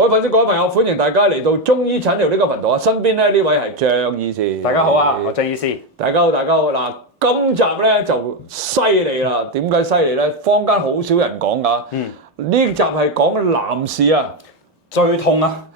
各位粉絲、各位朋友，歡迎大家嚟到中醫診療呢個頻道啊！身邊咧呢位係張醫師。大家好啊，我張醫師。大家好，大家好。嗱，今集咧就犀利啦。點解犀利咧？坊間好少人講㗎。呢集係講男士啊，最痛啊，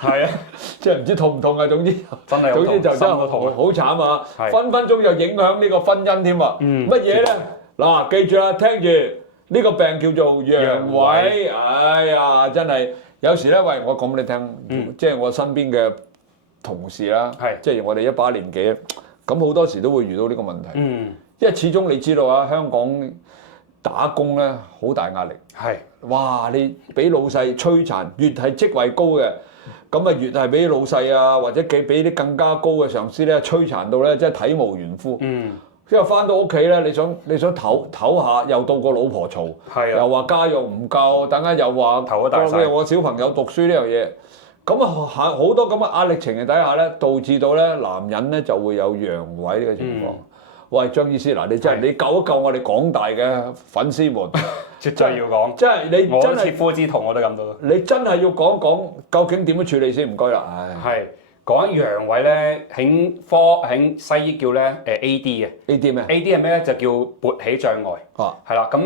係啊，即係唔知痛唔痛啊。總之真係好痛，總之就真係心都痛啊好慘啊！係分分鐘就影響呢個婚姻添啊！乜嘢咧？嗱，記住啦，聽住呢個病叫做陽痿。哎呀，真係〜有時咧，喂，我講俾你聽，即係我身邊嘅同事啦，即係我哋一把年紀，咁好多時都會遇到呢個問題。因為始終你知道啊，香港打工咧好大壓力。係，哇！你俾老細摧殘，越係職位高嘅，咁啊越係俾老細啊，或者俾啲更加高嘅上司咧摧殘到咧，即係體無完膚。之後翻到屋企咧，你想唞下，又到個老婆嘈，又話家用唔夠，等間又話我小朋友讀書呢樣嘢，咁啊好多咁嘅壓力情形底下咧，導致到咧男人咧就會有陽痿呢個情況。喂，張醫師嗱，你真係你救一救我哋廣大嘅粉絲們，絕對要講，即係你真係切膚之痛我都感到。你真係要講講究竟點樣處理先，唔該啦。係。講緊陽痿咧，喺西醫叫咧AD 嘅。AD 咩？AD 係咩咧？就叫勃起障礙。係啦，咁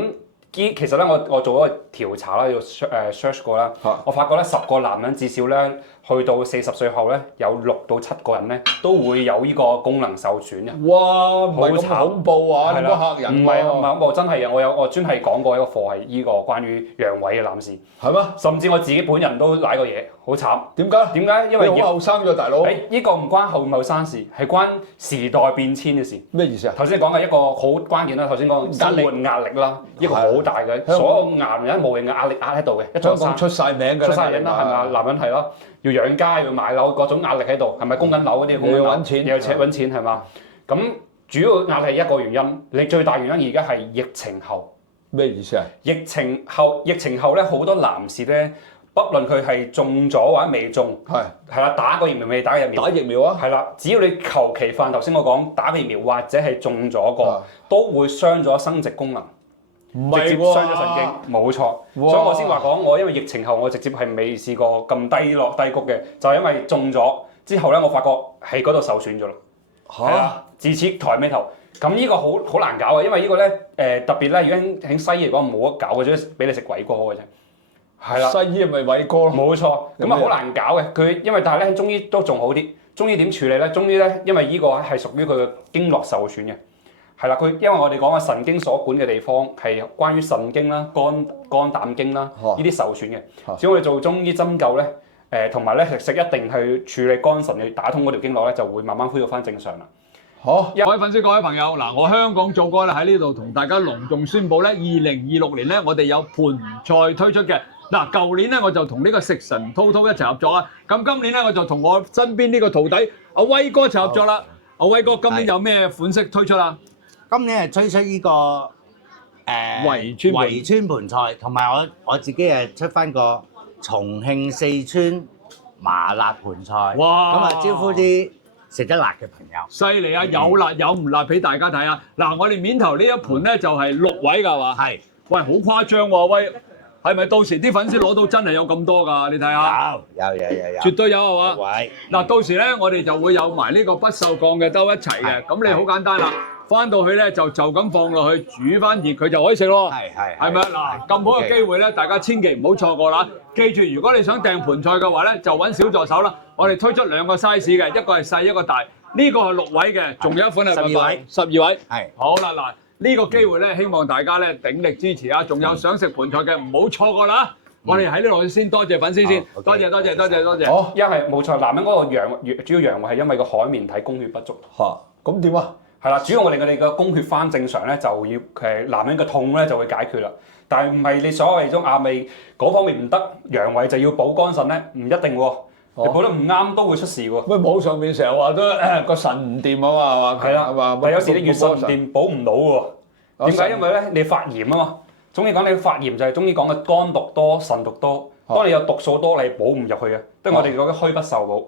其實咧，我做咗個調查啦，要search 過啦。我發覺咧，10個男人至少咧，去到40歲後咧，有6到7個人咧，都會有呢個功能受損嘅。哇！唔係咁恐怖啊！咁多客人唔係恐怖，真係嘅。我專係講過一個課係呢個關於陽痿嘅男士。係咩？甚至我自己本人都舐過嘢，好慘。點解？因為好後生咗，大佬。呢個唔關後唔後生事，係關時代變遷嘅事。咩意思啊？頭先講嘅一個好關鍵啦。頭先講生活壓力啦，一個好大嘅，所有男人無形嘅壓力壓喺度嘅。香港出晒名㗎啦，出晒名啦，係咪？男人係咯，要養家，要買樓，各種壓力喺度，係咪供緊樓嗰啲？你要揾錢，又揾錢係嘛？咁主要壓力係一個原因，你最大原因而家係疫情後。咩意思啊？疫情後咧，好多男士咧，不論佢係中咗或者未中，係啦，打過疫苗未打疫苗？打疫苗啊！係啦，只要你求其犯，頭先我講打疫苗或者係中咗個，都會傷咗生殖功能，直接傷咗神經，冇錯。所以我先話講，我因為疫情後我直接係未試過咁低落低谷嘅，就係因為中咗之後咧，我發覺喺嗰度受損咗啦。嚇！自此抬尾頭。咁呢個好難搞嘅，因為呢個咧特別咧，如果喺西醫嚟講冇得搞嘅，只俾你食偉哥嘅啫。係啦，西醫係咪偉哥咯？冇錯，咁啊好難搞嘅。佢因為但係咧喺中醫都仲好啲。中醫點處理咧？中醫咧，因為呢個係屬於佢嘅經絡受損嘅。係啦，佢因為我哋講嘅神經所管嘅地方係關於腎經啦、肝膽經啦呢啲受損嘅。只要我哋做中醫針灸咧，同埋咧食一定去處理肝腎去打通嗰條經絡咧，就會慢慢恢復翻正常啦。好，各位粉絲、各位朋友，嗱，我香港做過咧喺呢度同大家隆重宣佈咧，2026年咧我哋有盤菜推出嘅。嗱，舊年咧我就同呢個食神滔滔一齊合作啊，咁今年咧我就同我身邊呢個徒弟阿威哥一齊合作啦。阿威哥，今年有咩款式推出啊？今年係推出呢個圍村盤菜，同埋我自己係出翻個重慶四川麻辣盤菜。哇！咁啊招呼啲食得辣嘅朋友，犀利啊！有辣有唔辣俾大家睇啊！嗱，我哋面頭呢一盤咧就係6位㗎嘛。係。喂，好誇張喎！威，係咪到時啲粉絲攞到真係有咁多㗎？你睇下。有。絕對有係嘛？位。嗱，到時咧我哋就會有埋呢個不鏽鋼嘅兜一齊嘅，咁你好簡單啦。翻到去咧就咁放落去煮翻熱，佢就可以食咯。係咪啊？嗱，咁好嘅機會咧，大家千祈唔好錯過啦！記住，如果你想訂盤菜嘅話咧，就揾小助手啦。我哋推出2個 size 嘅，一個係細，一個大。呢個係6位嘅，仲有一款係12位。係。好啦，嗱，呢個機會咧，希望大家咧鼎力支持啊！仲有想食盤菜嘅，唔好錯過啦！我哋喺呢度先多謝粉絲先，多謝。好，因為冇錯，男人嗰個主要陽痿係因為個海綿體供血不足。嚇，咁點啊？係啦，主要我哋嘅供血翻正常咧，就要男人嘅痛咧就會解決啦。但係唔係你所謂種味嗰方面唔得，陽痿就要補肝腎咧，唔一定喎。你補得唔啱都會出事喎。乜網上面成日話都個腎唔掂啊嘛，係啦，但有時你越腎唔掂補唔到喎。點解？因為咧你發炎啊嘛。中醫講你發炎就係中醫講嘅肝毒多、腎毒多。當你有毒素多，你補唔入去嘅，即係我哋講嘅虛不受補。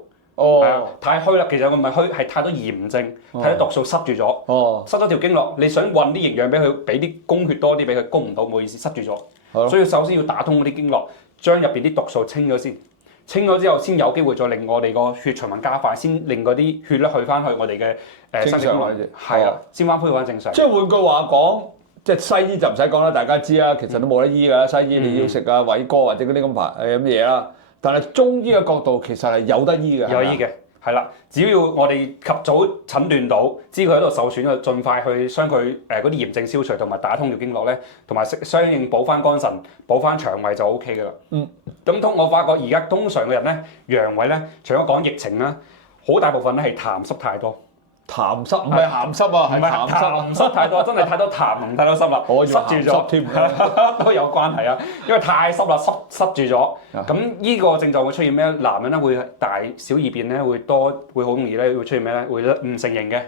太虛啦，其實我唔係虛，係太多炎症，太多毒素塞住咗，塞咗條經絡，你想運啲營養俾佢，俾啲供血多啲俾佢，供唔到，冇意思，塞住咗。所以首先要打通嗰啲經絡，將入邊啲毒素清咗先。清咗之後先有機會再令我哋個血循環加快，先令嗰啲血咧去翻去我哋嘅正常位置係啦，先翻恢復翻正常。即係換句話講，即係西醫就唔使講啦，大家知啦，其實都冇得醫㗎。西醫你要食啊偉哥或者嗰啲咁排乜嘢啦。但係中醫嘅角度其實係有得醫嘅，有醫嘅。係啦，只要我哋及早診斷到，知佢喺度受損，就盡快去將佢嗰啲炎症消除，同埋打通條經絡咧，同埋相應補翻肝腎、補翻腸胃就 O K 噶啦。咁我發覺而家通常嘅人咧，陽痿咧，除咗講疫情啦，好大部分咧係痰濕太多。痰濕唔係鹹濕啊，係痰濕啊！痰濕太多，真係太多痰同太多濕啦，塞住咗添，都有關係啊！因為太濕啦，塞住咗。咁呢個症狀會出現咩？男人咧會大小二便咧會多，會好容易咧會出現咩咧？會唔成形嘅，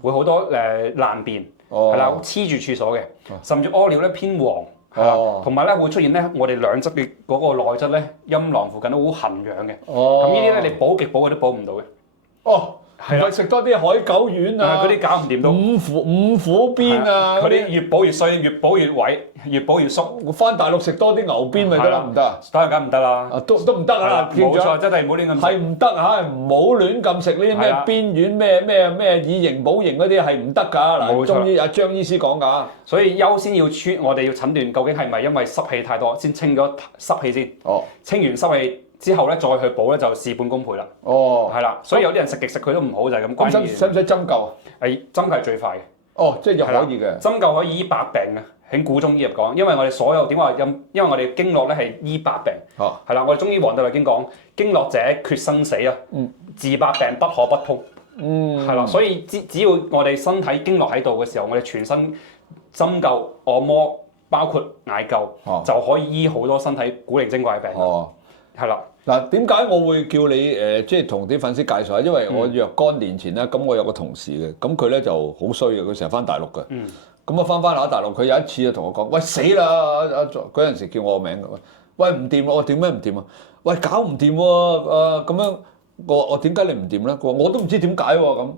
會好多爛便，係啦，黐住廁所嘅，甚至屙尿咧偏黃，係啦，同埋咧會出現咧我哋兩側嘅嗰個內側咧陰囊附近都好痕癢嘅。咁呢啲咧你補極補佢都補唔到嘅。哦。係啦，食多啲海狗丸啊，嗰啲搞唔掂到。五虎鞭啊，嗰啲越補越衰，越補越萎，越補越縮。翻大陸食多啲牛鞭咪得啦，唔得啊？當然梗唔得啦，都唔得啊！冇錯，真係唔好亂咁食。係唔得嚇，唔好亂咁食呢啲咩鞭丸咩以形補形嗰啲係唔得㗎。嗱，中醫阿張醫師講㗎。所以優先要我哋要診斷究竟係咪因為濕氣太多，先清咗濕氣先。清完濕氣之後咧，再去補咧就事半功倍啦。係啦，所以有啲人食極食佢都唔好就係咁。咁使唔使針灸啊？針灸係最快嘅。即係又可以嘅。針灸可以醫百病嘅，喺古中醫入講，因為我哋所有點話因為我哋經絡咧係醫百病。係啦，我哋中醫《黃帝內經》講，經絡者決生死啊。治百病不可不通。係啦，所以只要我哋身體經絡喺度嘅時候，我哋全身針灸、按摩，包括艾灸，就可以醫好多身體古靈精怪嘅病。係啦。嗱，點解我會叫你即係同啲粉絲介紹下？因為我若干年前咧，咁我有個同事嘅，咁佢咧就好衰嘅，佢成日翻大陸嘅。咁啊翻下大陸，佢有一次就同我講：喂，死啦！嗰陣時叫我個名，喂唔掂，我點解唔掂啊？喂，搞唔掂喎！咁樣我點解你唔掂咧？佢話我都唔知點解喎咁。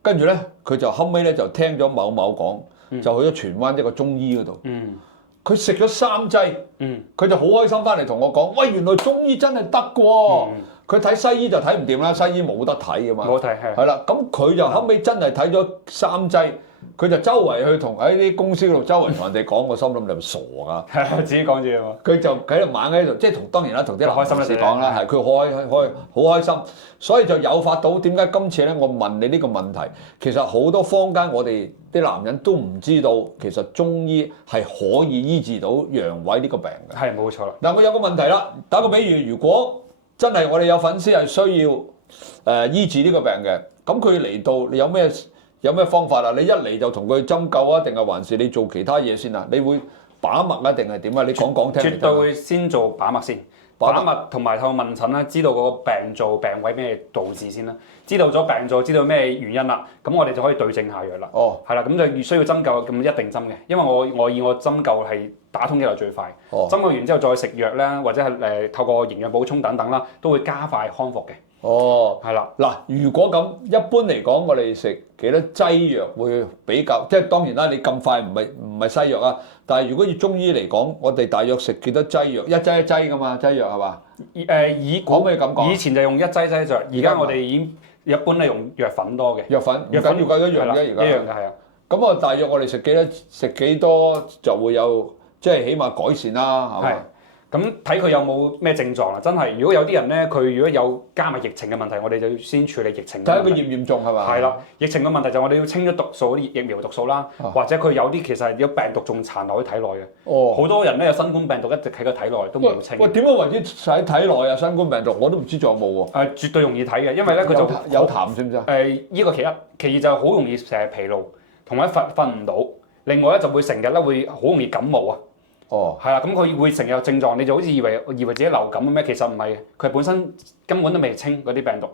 跟住咧，佢就後尾咧就聽咗某某講，就去咗荃灣一個中醫嗰度。佢食咗3劑，佢就好開心翻嚟同我講：喂，原來中醫真係得嘅喎！佢睇西醫就睇唔掂啦，西醫冇得睇㗎嘛。冇睇係啦，咁佢就後尾真係睇咗3劑，佢就周圍去同喺啲公司嗰度周圍同人哋講，我心諗你係咪傻㗎？自己講住啊嘛。佢就喺度猛喺度，即係當然啦，同啲男同事講啦，係佢好開心，所以就誘發到點解今次咧，我問你呢個問題，其實好多坊間我哋啲男人都唔知道，其實中醫係可以醫治到陽痿呢個病嘅。係冇錯啦。嗱，我有個問題啦，打個比喻，如果真係我哋有粉絲係需要醫治呢個病嘅，咁佢嚟到你有咩方法啊？你一嚟就同佢針灸啊，定係還是你做其他嘢先啊？你會把脈啊，定係點啊？你講聽。絕對會先做把脈先，把脈同埋透過問診啦，知道嗰個病灶病位咩導致先啦。知道咗病灶，知道咩原因啦，咁我哋就可以對症下藥啦。係啦，咁就越需要針灸咁一定針嘅，因為我以我針灸係打通經絡最快。針灸完之後再食藥啦，或者係透過營養補充等等啦，都會加快康復嘅。係啦，嗱，如果咁一般嚟講，我哋食幾多劑藥會比較？即係當然啦，你咁快唔係西藥啊。但係如果以中醫嚟講，我哋大約食幾多劑藥？一劑一劑噶嘛，劑藥係嘛？可唔可以咁講？以前就用一劑劑藥，而家我哋已經一般係用藥粉多嘅。藥粉唔緊要㗎，一樣啫，而家一樣嘅係啊。咁啊，大約我哋食幾多就會有即係起碼改善啦，係嘛？咁睇佢有冇咩症狀啦，真係如果有啲人咧，佢如果有加埋疫情嘅問題，我哋就要先處理疫情。睇下佢嚴唔嚴重係嘛？係啦，疫情嘅問題就我哋要清咗毒素啲疫苗毒素啦，或者佢有啲其實係有病毒仲殘留喺體內嘅。好多人咧有新冠病毒一直喺個體內都冇清。喂，點樣為之喺體內啊？新冠病毒我都唔知仲有冇喎。絕對容易睇嘅，因為咧佢就有痰，知唔知啊？依個其一，其二就好容易成日疲勞，同埋瞓唔到。另外咧就會成日咧會好容易感冒啊。係啦，咁佢會成日有症狀，你就好似以為自己流感咁咩？其實唔係，佢本身根本都未清嗰啲病毒。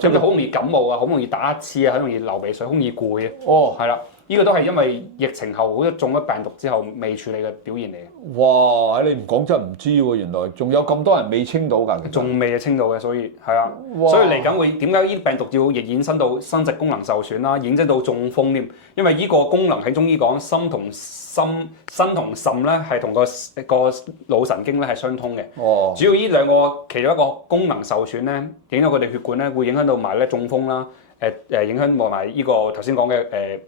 即係好容易感冒啊，好容易打乞嗤啊，好容易流鼻水，好容易攰啊。係啦，呢個都係因為疫情後好多中咗病毒之後未處理嘅表現嚟嘅。哇！你唔講真係唔知喎，原來仲有咁多人未清到㗎。仲未清到嘅，所以係啊，哇所以嚟緊會點解呢啲病毒要衍生到生殖功能受損啦，衍生到中風添？因為呢個功能喺中醫講，心同腎咧係同個腦神經咧係相通嘅。哦，主要呢兩個其中一個功能受損咧，影響佢哋血管咧，會影響到埋咧中風啦，影響埋呢個頭先講嘅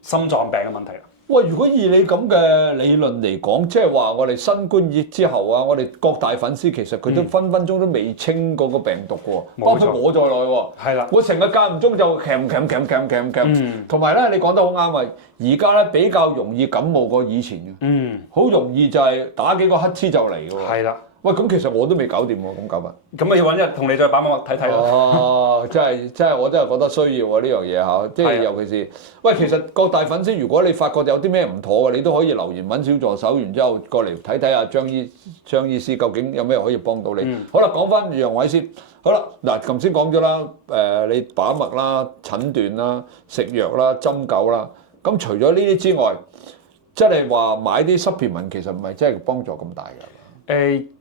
心臟病嘅問題啦。喂，如果以你咁嘅理論嚟講，即係話我哋新冠疫之後啊，我哋各大粉絲其實佢都分分鐘都未清嗰個病毒嘅喎，包括我在內喎。係啦，我成日間唔中就鉗，同埋咧，你講得好啱啊！而家咧比較容易感冒過以前嘅，好容易就係打幾個乞嗤就嚟嘅喎。係啦。喂，咁其實我都未搞掂喎，咁搞法。咁咪要揾日同你再擺埋睇睇咯。哦，真係，我真係覺得需要喎呢樣嘢嚇，即係尤其是，喂，其實各大粉絲，如果你發覺有啲咩唔妥嘅，你都可以留言揾小助手，然之後過嚟睇睇阿張醫師究竟有咩可以幫到你。好啦，講翻楊偉先。好啦，嗱，頭先講咗啦，你把脈啦、診斷啦、食藥啦、針灸啦，咁除咗呢啲之外，即係話買啲supplement其實唔係真係幫助咁大㗎。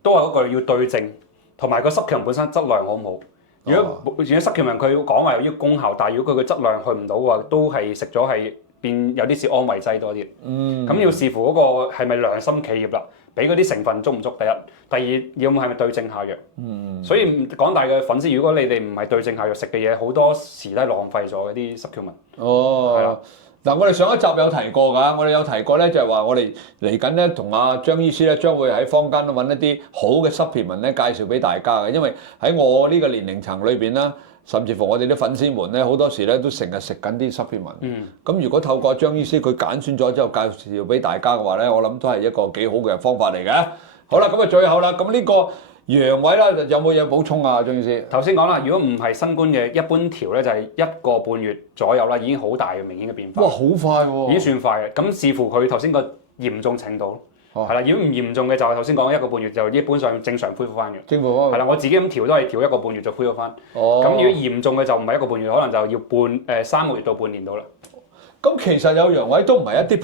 都係嗰句要對症，同埋個supplement本身質量好唔好？如果supplement佢講話有呢個功效，但係如果佢嘅質量去唔到嘅話，都係食咗係變有啲似安慰劑多啲。咁要視乎嗰個係咪良心企業啦，俾嗰啲成分足唔足？第一，第二要唔係咪對症下藥？所以廣大嘅粉絲，如果你哋唔係對症下藥食嘅嘢，好多時都係浪費咗嗰啲 supplement。哦，係啦。嗱，我哋上一集有提過㗎，我哋有提過咧，就係話我哋嚟緊咧，同阿張醫師咧，將會喺坊間揾一啲好嘅 supplement咧，介紹俾大家嘅。因為喺我呢個年齡層裏邊啦，甚至乎我哋啲粉絲們咧，好多時咧都成日食緊啲 supplement。咁如果透過張醫師佢揀選咗之後介紹俾大家嘅話咧，我諗都係一個幾好嘅方法嚟嘅。好啦，咁啊最後啦，咁呢個陽痿啦，有冇嘢補充啊，張醫師？頭先講啦，如果唔係新冠嘅，一般調咧就係1個半月左右啦，已經好大嘅明顯嘅變化。哇，好快喎！已經算快嘅，咁視乎佢頭先個嚴重程度。係啦，如果唔嚴重嘅就係頭先講1個半月就一般上正常恢復翻嘅。正復翻。係啦，我自己咁調都係調1個半月就恢復翻。哦。咁如果嚴重嘅就唔係1個半月，可能就要3個月到半年到啦。咁其實有陽痿都唔係一啲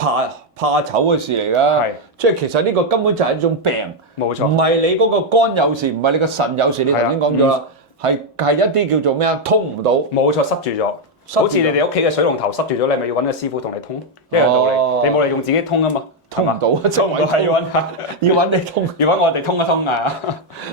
怕醜嘅事嚟㗎，係即係其實呢個根本就係一種病，冇錯，唔係你嗰個肝有事，唔係你個腎有事，你頭先講咗啦，係一啲叫做咩啊，通唔到，冇錯，塞住咗，好似你哋屋企嘅水龍頭塞住咗，你咪要揾個師傅同你通，一樣道理，你冇理用自己通啊嘛，通唔到，通唔到係要揾你通，要揾我哋通一通啊！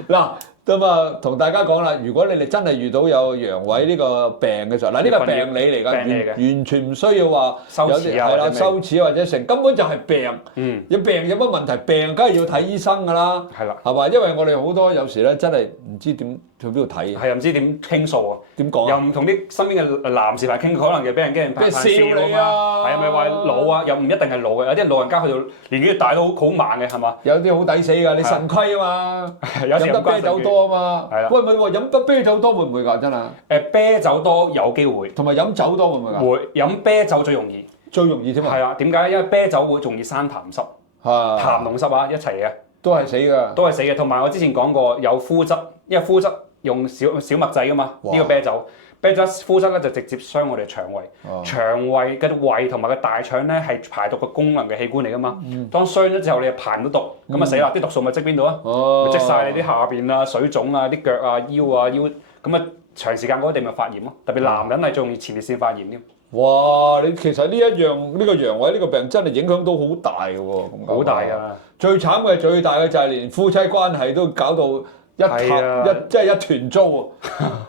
嗱。咁啊，同大家講啦，如果你哋真係遇到有陽痿呢個病嘅時候，嗱呢個係病理嚟㗎，完全唔需要話羞恥啊，係啦，羞恥或者成，根本就係病。有病有乜問題？病梗係要睇醫生㗎啦，係啦，係嘛？因為我哋好多有時咧真係唔知點去邊度睇，係啊，唔知點傾訴啊，點講又唔同啲身邊嘅男士嚟傾，可能又俾人拍笑你啊，係咪話老啊？又唔一定係老嘅，有啲老人家去到年紀大都好猛嘅，係嘛？有啲好抵死㗎，你腎虧啊嘛，飲得啤酒多啊嘛，係啦。喂，唔係喎，飲得啤酒多會唔會㗎？真係？啤酒多有機會，同埋飲酒多會唔會㗎？會飲啤酒最容易，最容易添啊！係啊，點解？因為啤酒會容易生痰濕，痰同濕啊一齊嘅，都係死㗎，都係死嘅。同埋我之前講過有膚質，因為膚質用小麥製㗎嘛，呢個啤酒。啤酒膚質咧就直接傷我哋腸胃，腸胃嘅胃同埋個大腸咧係排毒嘅功能嘅器官嚟噶嘛。當傷咗之後，你就排唔到毒，咁啊死啦！啲毒素咪積邊度啊？咪積晒你啲下邊啊、水腫啊、啲腳啊、腰，咁啊長時間嗰啲地咪發炎咯。特別男人係最容易前列腺發炎添。哇！你其實呢個陽痿呢個病真係影響到好大嘅喎，好大㗎！最慘嘅最大嘅就係連夫妻關係都搞到即係一團糟喎。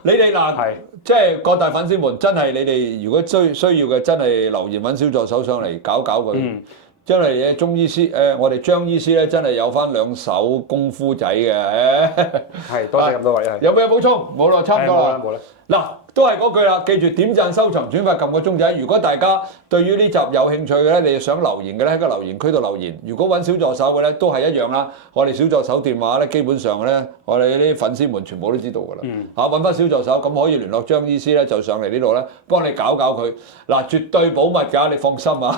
你哋嗱。即係各大粉絲們，真係你哋如果需要嘅，真係留言揾小助手上嚟搞佢。真係中醫師我哋張醫師咧，真係有翻2手功夫仔嘅。係，多謝咁多位。有咩補充？冇啦，差唔多啦。冇啦。嗱，都係嗰句啦，記住點讚、收藏、轉發、撳個鐘仔。如果大家對於呢集有興趣嘅咧，你想留言嘅咧，喺個留言區度留言。如果揾小助手嘅咧，都係一樣啦。我哋小助手電話咧，基本上咧，我哋啲粉絲們全部都知道㗎啦。揾翻小助手，咁可以聯絡張醫師咧，就上嚟呢度咧，幫你搞佢。嗱，絕對保密㗎，你放心啊。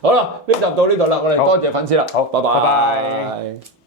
好啦，呢集到呢度啦，我哋多謝粉絲啦。好，拜拜。